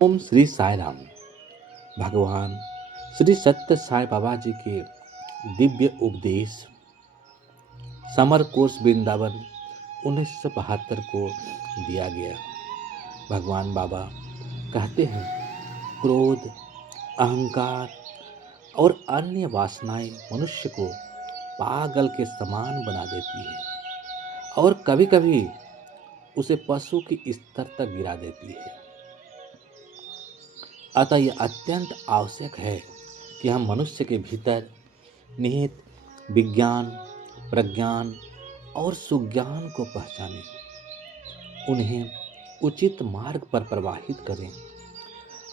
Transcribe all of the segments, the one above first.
ओम श्री साई राम। भगवान श्री सत्य साई बाबा जी के दिव्य उपदेश समर कोर्स वृंदावन 1972 को दिया गया। भगवान बाबा कहते हैं, क्रोध, अहंकार और अन्य वासनाएं मनुष्य को पागल के समान बना देती है और कभी कभी उसे पशु की स्तर तक गिरा देती है। अतः यह अत्यंत आवश्यक है कि हम मनुष्य के भीतर निहित विज्ञान, प्रज्ञान और सुज्ञान को पहचानें, उन्हें उचित मार्ग पर प्रवाहित करें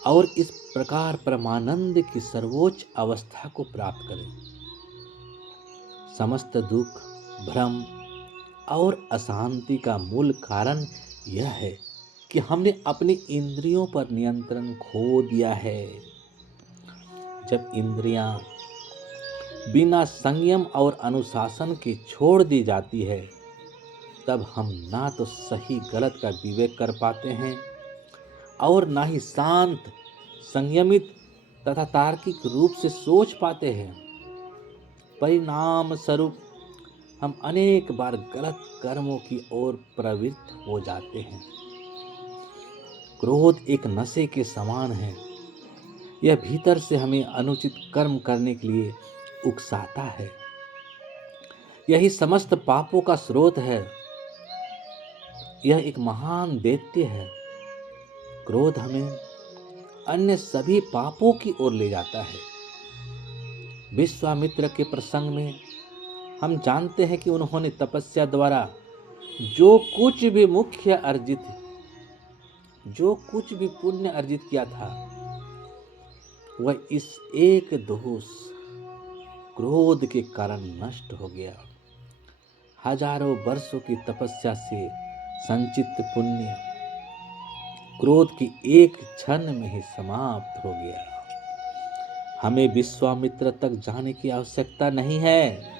और इस प्रकार परमानंद की सर्वोच्च अवस्था को प्राप्त करें। समस्त दुख, भ्रम और अशांति का मूल कारण यह है कि हमने अपनी इंद्रियों पर नियंत्रण खो दिया है। जब इंद्रियां बिना संयम और अनुशासन के छोड़ दी जाती है, तब हम ना तो सही गलत का विवेक कर पाते हैं और ना ही शांत, संयमित तथा तार्किक रूप से सोच पाते हैं। परिणाम स्वरूप हम अनेक बार गलत कर्मों की ओर प्रवृत्त हो जाते हैं। क्रोध एक नशे के समान है। यह भीतर से हमें अनुचित कर्म करने के लिए उकसाता है। यही समस्त पापों का स्रोत है। यह एक महान दैत्य है। क्रोध हमें अन्य सभी पापों की ओर ले जाता है। विश्वामित्र के प्रसंग में हम जानते हैं कि उन्होंने तपस्या द्वारा जो कुछ भी पुण्य अर्जित किया था, वह इस एक दोष क्रोध के कारण नष्ट हो गया। हजारों वर्षों की तपस्या से संचित पुण्य क्रोध की एक क्षण में ही समाप्त हो गया। हमें विश्वामित्र तक जाने की आवश्यकता नहीं है।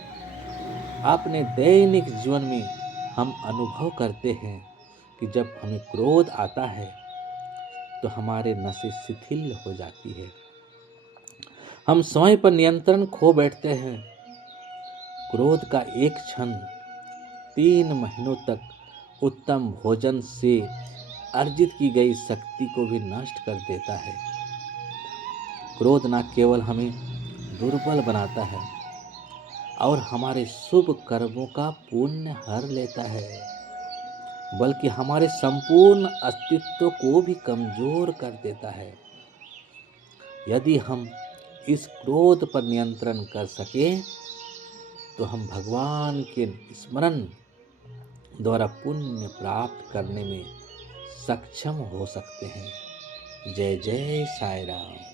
अपने दैनिक जीवन में हम अनुभव करते हैं कि जब हमें क्रोध आता है तो हमारे नसें शिथिल हो जाती है। हम स्वयं पर नियंत्रण खो बैठते हैं। क्रोध का एक क्षण 3 महीनों तक उत्तम भोजन से अर्जित की गई शक्ति को भी नष्ट कर देता है। क्रोध न केवल हमें दुर्बल बनाता है और हमारे शुभ कर्मों का पुण्य हर लेता है, बल्कि हमारे संपूर्ण अस्तित्व को भी कमजोर कर देता है। यदि हम इस क्रोध पर नियंत्रण कर सकें तो हम भगवान के स्मरण द्वारा पुण्य प्राप्त करने में सक्षम हो सकते हैं। जय जय साई राम।